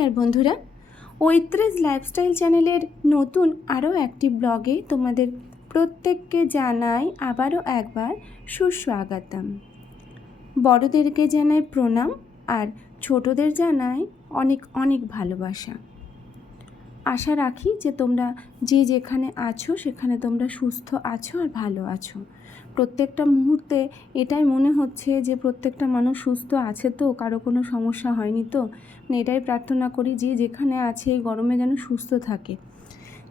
নমস্কার বন্ধুরা। ঐত্রেজ লাইফস্টাইল চ্যানেলের নতুন আরও একটি ব্লগে তোমাদের প্রত্যেককে জানাই আবারও একবার সুস্বাগতম। বড়দেরকে জানাই প্রণাম আর ছোটদের জানাই অনেক অনেক ভালোবাসা। আশা রাখি যে তোমরা যে যেখানে আছো সেখানে তোমরা সুস্থ আছো আর ভালো আছো। প্রত্যেকটা মুহূর্তে এটাই মনে হচ্ছে যে প্রত্যেকটা মানুষ সুস্থ আছে তো, কারও কোনো সমস্যা হয়নি তো। মানে এটাই প্রার্থনা করি যে যেখানে আছে এই গরমে যেন সুস্থ থাকে।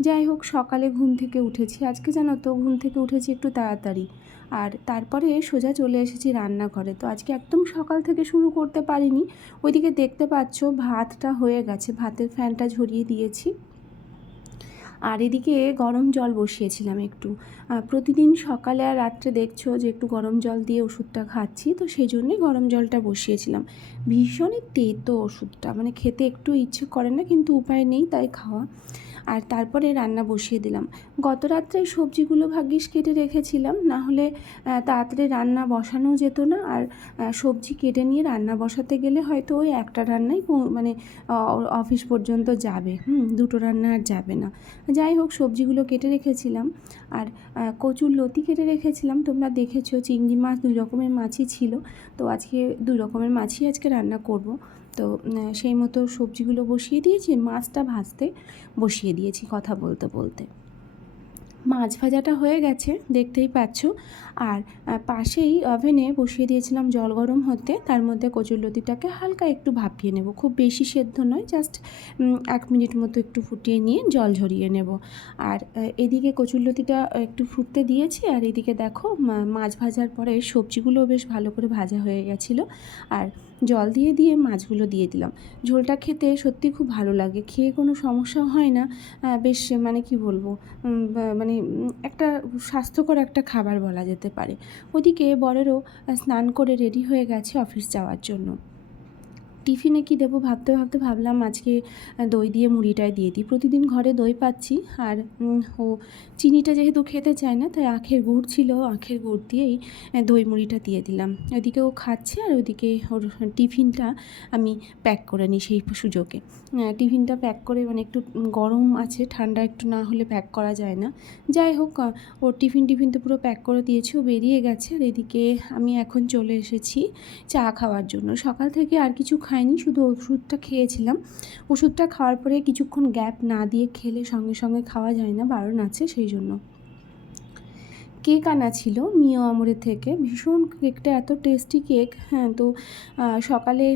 যাই হোক, সকালে ঘুম থেকে উঠেছি। আজকে জানো তো, ঘুম থেকে উঠেছি একটু তাড়াতাড়ি। আর তারপরে সোজা চলে এসেছি রান্নাঘরে। তো আজকে একদম সকাল থেকে শুরু করতে পারিনি। ওইদিকে দেখতে পাচ্ছ, ভাতটা হয়ে গেছে। ভাতের ফ্যানটা ঝরিয়ে দিয়েছি। আর এদিকে গরম জল বসিয়েছিলাম একটু। প্রতিদিন সকালে আর রাত্রে দেখছ যে একটু গরম জল দিয়ে ওষুধটা খাচ্ছি, তো সেই জন্যই গরম জলটা বসিয়েছিলাম। ভীষণই তেতো ওষুধটা মানে খেতে একটু ইচ্ছে করে না, কিন্তু উপায় নেই তাই খাওয়া। আর তারপরে রান্না বসিয়ে দিলাম। গত রাত্রে সবজিগুলো ভাগ্যিস কেটে রেখেছিলাম, না হলে তাড়াতাড়ি রান্না বসানো যেত না। আর সবজি কেটে নিয়ে রান্না বসাতে গেলে হয়তো ওই একটা রান্নাই মানে অফিস পর্যন্ত যাবে। হুম, দুটো রান্না আর যাবে না। যাই হোক, সবজিগুলো কেটে রেখেছিলাম। আর কচুর লতি কেটে রেখেছিলাম। তোমরা দেখেছ, চিংড়ি মাছ দুই রকমের মাছই ছিল। তো আজকে দুই রকমের মাছই আজকে রান্না করব। তো সেই মতো সবজিগুলো বসিয়ে দিয়েছি, মাছটা ভাজতে বসিয়ে দিয়েছি কথা বলতে বলতে। মাছ ভাজাটা হয়ে গেছে, দেখতেই পাচ্ছ। আর পাশেই ওভেনে বসিয়ে দিয়েছিলাম জল গরম হতে, তার মধ্যে কচুরলতিটাকে হালকা একটু ভাপিয়ে নেব। খুব বেশি সেদ্ধ নয়, জাস্ট এক মিনিট মতো একটু ফুটিয়ে নিয়ে জল ঝরিয়ে নেব। আর এদিকে কচুরলতিটা একটু ফুটতে দিয়েছি, আর এদিকে দেখো মাছ ভাজার পরে সবজিগুলো বেশ ভালো করে ভাজা হয়ে গেছিল। আর জল দিয়ে দিয়ে মাছগুলো দিয়ে দিলাম। ঝোলটা খেতে সত্যি খুব ভালো লাগে, খেয়ে কোনো সমস্যা হয় না। বেশ মানে কি বলব মানে একটা স্বাস্থ্যকর একটা খাবার বলা যেতে পারে। ওদিকে বরেরও স্নান করে রেডি হয়ে গেছে অফিস যাওয়ার জন্য। টিফিনে কি দেবো ভাবতে ভাবতে ভাবলাম আজকে দই দিয়ে মুড়িটাই দিয়ে দিই। প্রতিদিন ঘরে দই পাচ্ছি আর ও চিনিটা যেহেতু খেতে চায় না, তাই আখের গুড় ছিল, আখের গুড় দিয়েই দই মুড়িটা দিয়ে দিলাম। ওদিকে ও খাচ্ছে আর ওদিকে ওর টিফিনটা আমি প্যাক করে নিই সেই সুযোগে। টিফিনটা প্যাক করে মানে একটু গরম আছে, ঠান্ডা একটু না হলে প্যাক করা যায় না। যাই হোক ওর টিফিন টিফিন তো পুরো প্যাক করে দিয়েছি, ও বেরিয়ে গেছে। আর এদিকে আমি এখন চলে এসেছি চা খাওয়ার জন্য। সকাল থেকে আর কিছু খাইনি, শুধু ওষুধটা খেয়েছিলাম। ওষুধটা খাওয়ার পরে কিছুক্ষণ গ্যাপ না দিয়ে খেলে সঙ্গে সঙ্গে খাওয়া যায় না, বারণ আছে সেই জন্য। কেক আনা ছিল? মিও আমরের থেকে। ভীষণ কেকটা এত টেস্টি কেক হ্যাঁ তো সকালে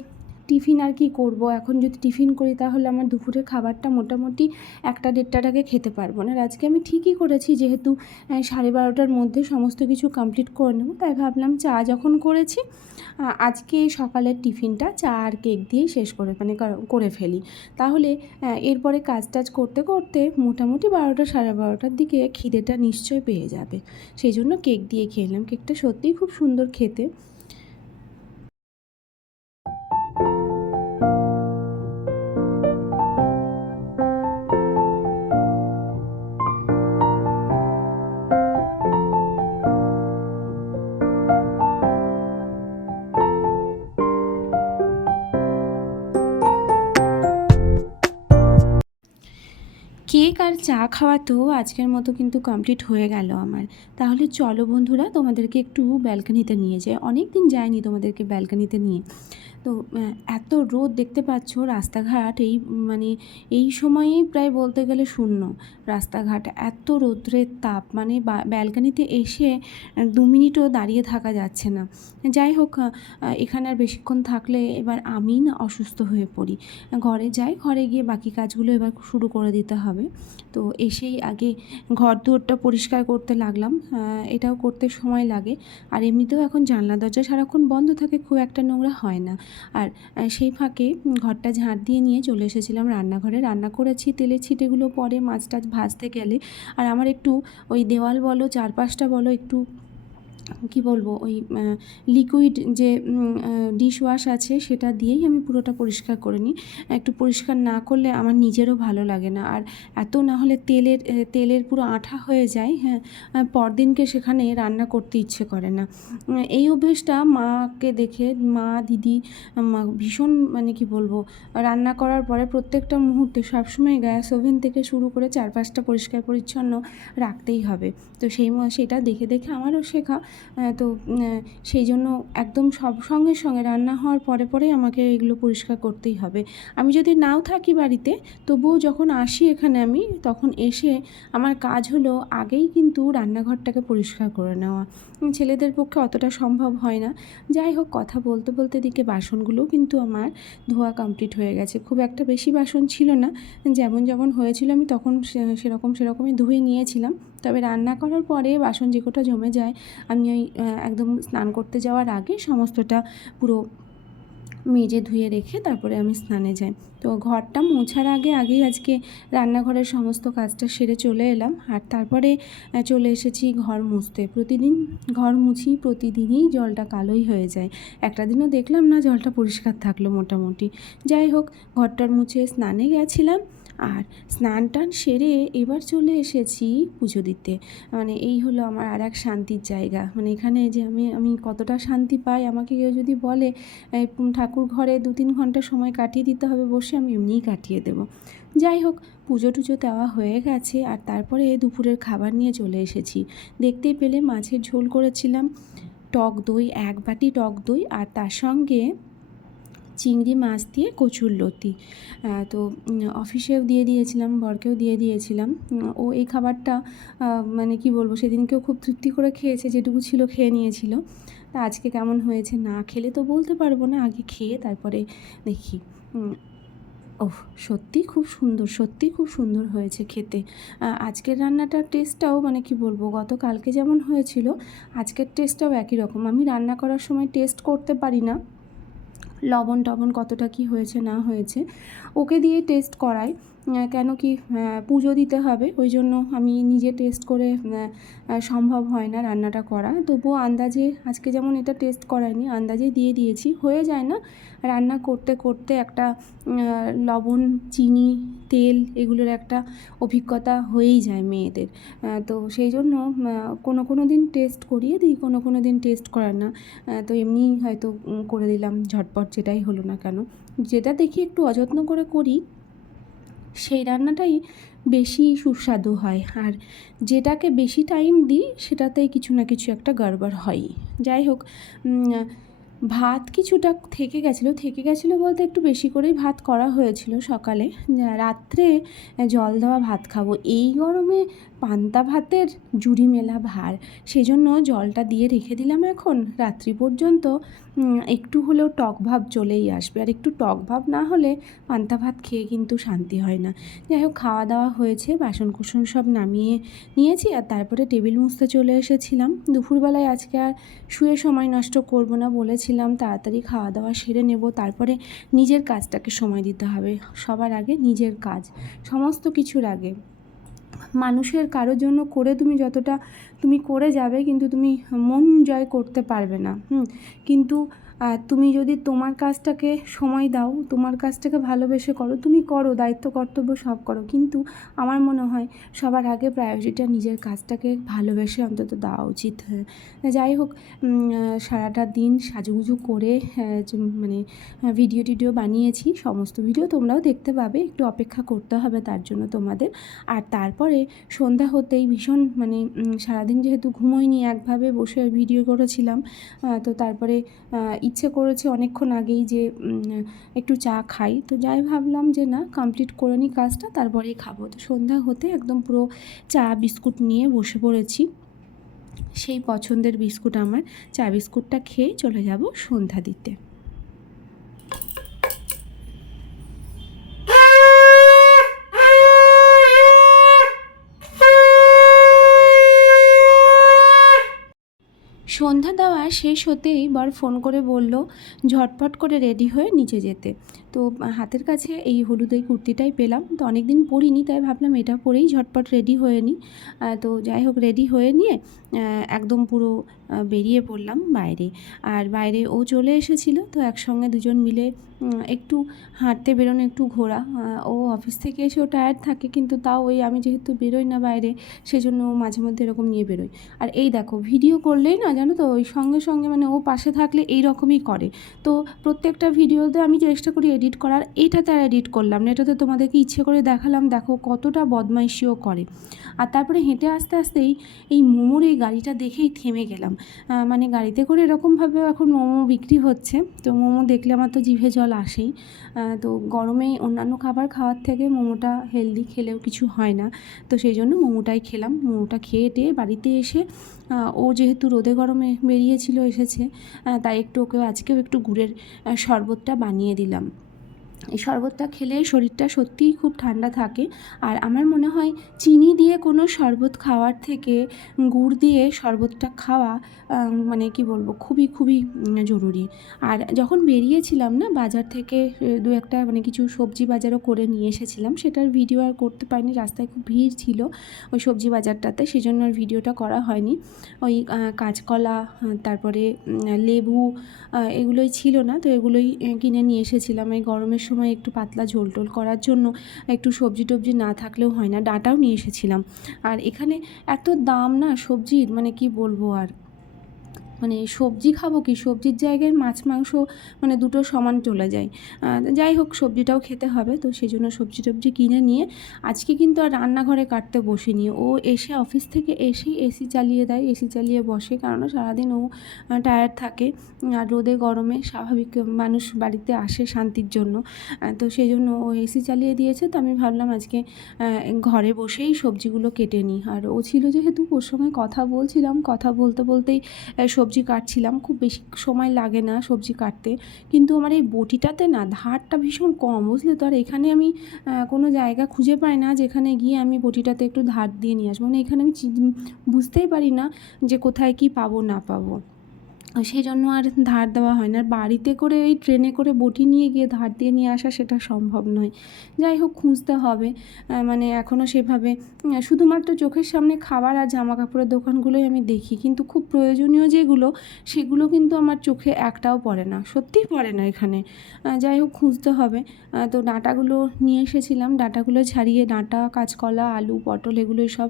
টিফিন আর কি করব? এখন যদি টিফিন করি তাহলে আমার দুপুরের খাবারটা মোটামুটি একটা দেড়টাটাকে খেতে পারব না। আজকে আমি ঠিকই করেছি যেহেতু সাড়ে বারোটার মধ্যে সমস্ত কিছু কমপ্লিট করে নেব, তাই ভাবলাম চা যখন করেছি আজকে সকালের টিফিনটা চা আর কেক দিয়েই শেষ করে মানে করে ফেলি। তাহলে এরপরে কাজ টাজ করতে করতে মোটামুটি বারোটা সাড়ে বারোটার দিকে খিদেটা নিশ্চয় পেয়ে যাবে। সেই জন্য কেক দিয়ে খেলাম। কেকটা সত্যিই খুব সুন্দর খেতে। চা খাওয়া তো আজকের মতো কিন্তু কমপ্লিট হয়ে গেল আমার। তাহলে চলো বন্ধুরা, তোমাদেরকে একটু ব্যালকানিতে নিয়ে যাই। অনেক দিন যায়নি তোমাদেরকে ব্যালকানিতে নিয়ে। তো এত রোদ দেখতে পাচ্ছ রাস্তাঘাট এই মানে এই সময়েই প্রায় বলতে গেলে শূন্য। রাস্তাঘাট এত রৌদ্রের তাপ মানে ব্যালকানিতে এসে দু মিনিটও দাঁড়িয়ে থাকা যাচ্ছে না। যাই হোক এখানে আর বেশিক্ষণ থাকলে এবার আমি না অসুস্থ হয়ে পড়ি। ঘরে যাই, ঘরে গিয়ে বাকি কাজগুলো এবার শুরু করে দিতে হবে। তো এসেই আগে ঘর দুয়ারটা পরিষ্কার করতে লাগলাম। এটাও করতে সময় লাগে। আর এমনিতেও এখন জানলা দরজা সারাক্ষণ বন্ধ থাকে, খুব একটা নোংরা হয় না। আর সেই ফাঁকে ঘরটা ঝাঁট দিয়ে নিয়ে চলে এসেছিলাম রান্নাঘরে। রান্না করেছি তেলের ছিটেগুলো পরে মাছ টাছ ভাজতে গেলে। আর আমার একটু ওই দেওয়াল বলো, চারপাশটা বলো, একটু কি বলব, ওই লিকুইড যে ডিশ ওয়াশ আছে সেটা দিয়েই আমি পুরোটা পরিষ্কার করে নিই। একটু পরিষ্কার না করলে আমার নিজেরও ভালো লাগে না। আর এত না হলে তেলের তেলের পুরো আঠা হয়ে যায় হ্যাঁ পরদিনকে সেখানে রান্না করতে ইচ্ছে করে না। এই অভ্যেসটা মাকে দেখে, মা, দিদি ভীষণ মানে কি বলব, রান্না করার পরে প্রত্যেকটা মুহূর্তে সবসময় গ্যাস ওভেন থেকে শুরু করে চারপাশটা পরিষ্কার পরিচ্ছন্ন রাখতেই হবে। তো সেই সেটা দেখে দেখে আমারও শেখা। তো সেই জন্য একদম সব সঙ্গে সঙ্গে রান্না হওয়ার পরে পরেই আমাকে এগুলো পরিষ্কার করতেই হবে। আমি যদি নাও থাকি বাড়িতে, তবুও যখন আসি এখানে আমি, তখন এসে আমার কাজ হলো আগেই কিন্তু রান্নাঘরটাকে পরিষ্কার করে নেওয়া। ছেলেদের পক্ষে অতটা সম্ভব হয় না। যাই হোক, কথা বলতে বলতে দিকে বাসনগুলোও কিন্তু আমার ধোয়া কমপ্লিট হয়ে গেছে। খুব একটা বেশি বাসন ছিল না। যেমন যেমন হয়েছিল, আমি তখন সেরকম সেরকমই ধুয়ে নিয়েছিলাম। তবে রান্না করার পরে বাসন যে কটা জমে যায়, আমি ওই একদম স্নান করতে যাওয়ার আগে সমস্তটা পুরো মেজে ধুয়ে রেখে তারপরে আমি স্নানে যাই। তো ঘরটা মোছার আগে, আগেই আজকে রান্নাঘরের সমস্ত কাজটা সেরে চলে এলাম। আর তারপরে চলে এসেছি ঘর মুছতে। প্রতিদিন ঘর মুছি, প্রতিদিনই জলটা কালোই হয়ে যায়। একটা দিনও দেখলাম না জলটা পরিষ্কার থাকল মোটামুটি। যাই হোক, ঘরটার মুছে স্নানে গেছিলাম। আর স্নান টান সেরে এবার চলে এসেছি পুজো দিতে। মানে এই হলো আমার আর এক শান্তির জায়গা। মানে এখানে যে আমি আমি কতটা শান্তি পাই আমাকে কেউ যদি বলে ঠাকুর ঘরে দু তিন ঘণ্টা সময় কাটিয়ে দিতে হবে বসে, আমি এমনিই কাটিয়ে দেবো। যাই হোক, পুজো টুজো দেওয়া হয়ে গেছে আর তারপরে দুপুরের খাবার নিয়ে চলে এসেছি। দেখতেই পেলে মাছের ঝোল করেছিলাম। টক দই, এক বাটি টক দই আর তার সঙ্গে চিংড়ি মাছ দিয়ে কচুর লতি। তো অফিসেও দিয়ে দিয়েছিলাম, বরকেও দিয়ে দিয়েছিলাম। ও এই খাবারটা মানে কি বলব, সেদিনকেও খুব তৃপ্তি করে খেয়েছে, যেটুকু ছিল খেয়ে নিয়েছিল। তা আজকে কেমন হয়েছে না খেলে তো বলতে পারব না, আগে খেয়ে তারপরে দেখি। ওহ, সত্যি খুব সুন্দর, সত্যি খুব সুন্দর হয়েছে খেতে। আজকের রান্নাটার টেস্টটাও মানে কি বলব, গতকালকে যেমন হয়েছিল, আজকের টেস্টটাও একই রকম। আমি রান্না করার সময় টেস্ট করতে পারি না। লবণ টবণ কতটা কি হয়েছে না হয়েছে ওকে দিয়ে টেস্ট করাই কেন কি পুজো দিতে হবে, ওই জন্য আমি নিজে টেস্ট করে সম্ভব হয় না রান্নাটা করা। তবুও আন্দাজে, আজকে যেমন এটা টেস্ট করায়নি আন্দাজে দিয়ে দিয়েছি। হয়ে যায় না, রান্না করতে করতে একটা লবণ, চিনি, তেল এগুলোর একটা অভিজ্ঞতা হয়েই যায় মেয়েদের। তো সেই জন্য কোনো কোনো দিন টেস্ট করিয়ে দিই, কোনো কোনো দিন টেস্ট করার না। তো এমনি হয়তো করে দিলাম, ঝটপট, যেটাই হলো না কেন। যেটা দেখি একটু অযত্ন করে করি সেই রান্নাটাই বেশি সুস্বাদু হয়। আর যেটাকে বেশি টাইম দিই, সেটাতেই কিছু না কিছু একটা গড়বড় হয় যাই হোক ভাত কিছুটা থেকে গেছিল। থেকে গেছিল বলতে একটু বেশি করেই ভাত করা হয়েছিল সকালে। রাত্রে জল দেওয়া ভাত খাব। এই গরমে পান্তা ভাতের জুড়ি মেলা ভার। সেজন্য জলটা দিয়ে রেখে দিলাম এখন। রাত্রি পর্যন্ত একটু হলেও টক ভাব চলেই আসবে। আর একটু টক ভাব না হলে পান্তা ভাত খেয়ে কিন্তু শান্তি হয় না। যাই হোক খাওয়া দাওয়া হয়েছে বাসন কুসন সব নামিয়ে নিয়েছি আর তারপরে টেবিল মুছতে চলে এসেছিলাম। দুপুরবেলায় আজকে আর শুয়ে সময় নষ্ট করব না বলেছিলাম। তাড়াতাড়ি খাওয়া দাওয়া সেরে নেব। তারপরে নিজের কাজটাকে সময় দিতে হবে। সবার আগে নিজের কাজ, সমস্ত কিছুর আগে। মানুষের কারোর জন্য করে তুমি যতটা তুমি করে যাবে, কিন্তু তুমি মন জয় করতে পারবে না। হুম, কিন্তু আহ, তুমি যদি তোমার কাজটাকে সময় দাও তোমার কাজটাকে ভালোবেসে করো তুমি করো দায়িত্ব কর্তব্য সব করো। কিন্তু আমার মনে হয় সবার আগে প্রায়োরিটিটা নিজের কাজটাকে ভালোবেসে অন্তত দেওয়া উচিত। হ্যাঁ যাই হোক সারাটা দিন সাজুগুজু করে মানে ভিডিও টিডিও বানিয়েছি সমস্ত ভিডিও তোমরাও দেখতে পাবে একটু অপেক্ষা করতে হবে তার জন্য তোমাদের। আর তারপরে সন্ধ্যা হতেই ভীষণ মানে সারাদিন যেহেতু ঘুমোইনি একভাবে বসে ভিডিও করেছিলাম তো তারপরে ইচ্ছে করেছে অনেকক্ষণ আগেই যে একটু চা খাই। তো যাই ভাবলাম যে, না কমপ্লিট করে নিই কাজটা, তারপরেই খাব। তো সন্ধ্যা হতে একদম পুরো চা বিস্কুট নিয়ে বসে পড়েছি। সেই পছন্দের বিস্কুট আমার। চা বিস্কুটটা খেয়ে চলে যাব সন্ধ্যা দিতে। সন্ধ্যা দেওয়া শেষ হতেই বর ফোন করে বলল, ঝটপট করে রেডি হয়ে নিচে যেতে। তো হাতের কাছে এই হলুদ এই কুর্তিটাই পেলাম। তো অনেক দিন পরিনি, তাই ভাবলাম এটা পরেই ঝটপট রেডি হয়ে নিই তো যাই হোক, রেডি হয়ে নিয়ে একদম পুরো বেরিয়ে পড়লাম বাইরে। আর বাইরে ও চলে এসেছিল, তো একসঙ্গে দুজন মিলে একটু হাঁটতে বেরোনো, একটু ঘোরা। ও অফিস থেকে এসেও টায়ার্ড থাকে, কিন্তু তাও ওই আমি যেহেতু বেরোই না বাইরে, সেজন্য ও মাঝে মধ্যে এরকম নিয়ে বেরোয়। আর এই দেখো ভিডিও করলেই না, জানো তো, ওই সঙ্গে সঙ্গে মানে ও পাশে থাকলে এই রকমই করে। তো প্রত্যেকটা ভিডিওতে আমি চেষ্টা করি এডিট করার, এইটাতে আর এডিট করলাম না, এটাতে তোমাদেরকে ইচ্ছে করে দেখালাম, দেখো কতটা বদমাইশিও করে। আর তারপরে হেঁটে আসতে আসতেই এই মোমোর এই গাড়িটা দেখেই থেমে গেলাম। মানে গাড়িতে করে এরকমভাবেও এখন মোমো বিক্রি হচ্ছে। তো মোমো দেখলে আমার তো জিভে জল আসেই। তো গরমে অন্যান্য খাবার খাওয়ার থেকে মোমোটা হেলদি খেলেও কিছু হয় না। তো সেই জন্য মোমোটাই খেলাম। মোমোটা খেয়ে টেয়ে বাড়িতে এসে ও যেহেতু রোদে গরমে বেরিয়েছিল, এসেছে তাই একটু ওকে আজকেও একটু গুড়ের শরবতটা বানিয়ে দিলাম। এই শরবতটা খেলে শরীরটা সত্যিই খুব ঠান্ডা থাকে। আর আমার মনে হয় চিনি দিয়ে কোনো শরবত খাওয়ার থেকে গুড় দিয়ে শরবতটা খাওয়া মানে কি বলব, খুবই খুবই জরুরি। আর যখন বেরিয়েছিলাম না বাজার থেকে দু একটা মানে কিছু সবজি বাজারও করে নিয়ে এসেছিলাম, সেটার ভিডিও আর করতে পারিনি, রাস্তায় খুব ভিড় ছিল ওই সবজি বাজারটাতে, সেজন্য আর ভিডিওটা করা হয়নি। ওই কাঁচকলা তারপরে লেবু এগুলোই ছিল না, তো এগুলোই কিনে নিয়ে এসেছিলাম। এই গরমের সময় একটু পাতলা ঝোল টোল করার জন্য একটু সবজি টবজি না থাকলেও হয় না, ডাটাও নিয়ে এসেছিলাম। আর এখানে এত দাম না সবজির মানে কি বলব আর? মানে সবজি খাব কি? সবজির জায়গায় মাছ মাংস মানে দুটো সমান চলে যায়। যাই হোক সবজিটাও খেতে হবে। তো সেই জন্য সবজি টবজি কিনে নিয়ে আজকে কিন্তু আর রান্নাঘরে কাটতে বসিনি। ও এসে অফিস থেকে এসেই এসি চালিয়ে দেয়। এসি চালিয়ে বসে কেননা সারাদিন ও টায়ার্ড থাকে। আর রোদে গরমে স্বাভাবিক মানুষ বাড়িতে আসে শান্তির জন্য। তো সেই জন্য ও এসি চালিয়ে দিয়েছে। তো আমি ভাবলাম আজকে ঘরে বসেই সবজিগুলো কেটে নিই। আর ও ছিল যেহেতু ওর সঙ্গে কথা বলছিলাম। কথা বলতে বলতেই আহ, সবজি কাটছিলাম, খুব বেশি সময় লাগে না সবজি কাটতে। কিন্তু আমার এই বটিটাতে না ধারটা ভীষণ কম, বুঝলে? তো আর এখানে আমি কোনো জায়গা খুঁজে পাই না যেখানে গিয়ে আমি বটিটাতে একটু ধার দিয়ে নিয়ে আসব। মানে এখানে আমি বুঝতেই পারি না যে কোথায় কি পাবো, না পাবো। সেই জন্য আর ধার দেওয়া হয় না। আর বাড়িতে করে এই ট্রেনে করে বটি নিয়ে গিয়ে ধার দিয়ে নিয়ে আসা সেটা সম্ভব নয়। যাই হোক, খুঁজতে হবে। মানে এখনও সেভাবে শুধুমাত্র চোখের সামনে খাবার আর জামা কাপড়ের দোকানগুলোই আমি দেখি। কিন্তু খুব প্রয়োজনীয় যেগুলো, সেগুলো কিন্তু আমার চোখে একটাও পড়ে না। সত্যিই পড়ে না এখানে। যাই হোক, খুঁজতে হবে। তো ডাঁটাগুলো নিয়ে এসেছিলাম। ডাঁটাগুলো ছাড়িয়ে ডাঁটা, কাঁচকলা, আলু, পটল এগুলো সব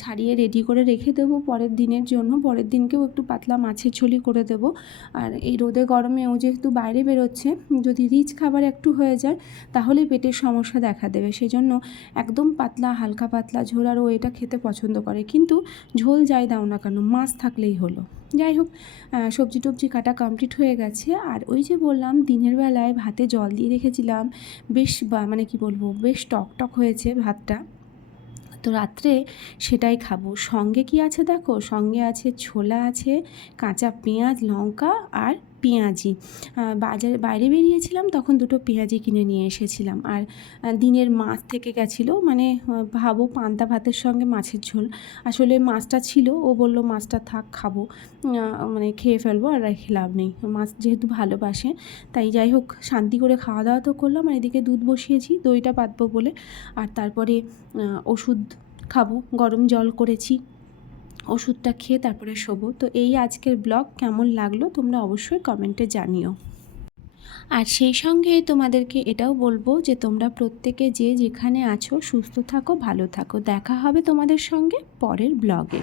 ছাড়িয়ে রেডি করে রেখে দেবো পরের দিনের জন্য। পরের দিনকেও একটু পাতলা মাছের ঝোলি করে দেবো। আর এই রোদে গরমে ও যেহেতু বাইরে বেরোচ্ছে, যদি রিচ খাবার একটু হয়ে যায় তাহলেই পেটের সমস্যা দেখা দেবে। সেজন্য একদম পাতলা, হালকা পাতলা ঝোল, আর ও এটা খেতে পছন্দ করে। কিন্তু ঝোল যাই দাও না কেন, মাছ থাকলেই হলো। যাই হোক সবজি টবজি কাটা কমপ্লিট হয়ে গেছে। আর ওই যে বললাম, দিনের বেলায় ভাতে জল দিয়ে রেখেছিলাম। বেশ মানে কি বলব, বেশ টক টক হয়েছে ভাতটা। তো রাত্রে সেটাই খাব। সঙ্গে কি আছে দেখো? সঙ্গে আছে ছোলা আছে, কাঁচা পেঁয়াজ, লঙ্কা আর পেঁয়াজি। বাজারে, বাইরে বেরিয়েছিলাম, তখন দুটো পেঁয়াজি কিনে নিয়ে এসেছিলাম। আর দিনের মাছ থেকে গেছিল মানে ভাবো পান্তা ভাতের সঙ্গে মাছের ঝোল। আসলে মাছটা ছিল, ও বলল, মাছটা থাক, খাব। মানে খেয়ে ফেলব, আর রেখে লাভ নেই। মাছ যেহেতু ভালোবাসে, তাই যাই হোক, শান্তি করে খাওয়া দাওয়া তো করলাম। আর এদিকে দুধ বসিয়েছি, দইটা পাতবো বলে। আর তারপরে ওষুধ খাব, গরম জল করেছি। ওষুধটা খেয়ে তারপরে শোবো। তো এই আজকের ব্লগ কেমন লাগল তোমরা অবশ্যই কমেন্টে জানিও। আর সেই সঙ্গে তোমাদেরকে এটাও বলব যে তোমরা প্রত্যেকে যে যেখানে আছো সুস্থ থাকো, ভালো থাকো। দেখা হবে তোমাদের সঙ্গে পরের ব্লগে।